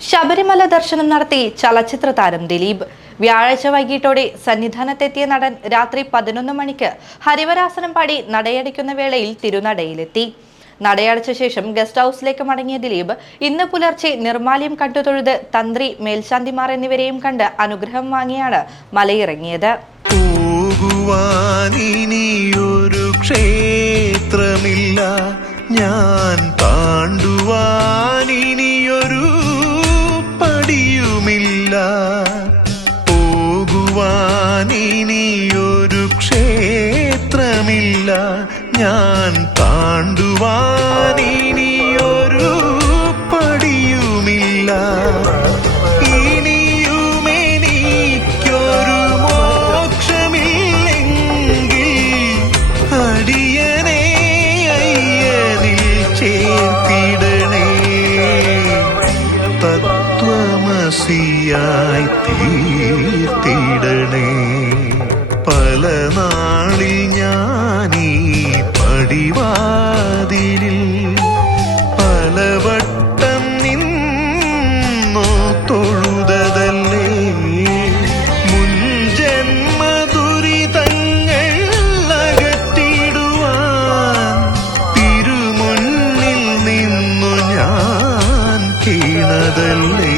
ശബരിമല ദർശനം നടത്തി ചലച്ചിത്ര താരം ദിലീപ്. വ്യാഴാഴ്ച വൈകിട്ടോടെ സന്നിധാനത്തെത്തിയ നടൻ രാത്രി 11 മണിക്ക് ഹരിവരാസനം പാടി നടയടയ്ക്കുന്ന വേളയിൽ തിരുനടയിലെത്തി. നടയടച്ച ശേഷം ഗസ്റ്റ് ഹൌസിലേക്ക് മടങ്ങിയ ദിലീപ് ഇന്ന് പുലർച്ചെ നിർമാല്യം കണ്ടുതൊഴുത് തന്ത്രി, മേൽശാന്തിമാർ എന്നിവരെയും കണ്ട് അനുഗ്രഹം വാങ്ങിയാണ് മലയിറങ്ങിയത്. ക്ഷേത്രമില്ല, ഞാൻ താണ്ടുവാനിനിയൊരു പടിയുമില്ല. പോകുവാനിനിയൊരു ക്ഷേത്രമില്ല, ഞാൻ താണ്ടുവാനിനിയൊരു പടിയുമില്ല. ഇനിയുമെനിക്കൊരു മോക്ഷമില്ലെങ്കിൽ അടിയനെ അയ്യനിൽ ചേർത്തിടണേ. തത്വമസിയായി തീർത്തിടണേ. പല നാളിൽ ഞാനീ പടിവാതിലിൽ പലവട്ടം നിന്നു തൊഴുതതല്ലേ. മുൻജന്മ ദുരിതങ്ങൾ അകറ്റിടുവാൻ തിരുമുന്നിൽ നിന്നു ഞാൻ വീണതല്ലേ.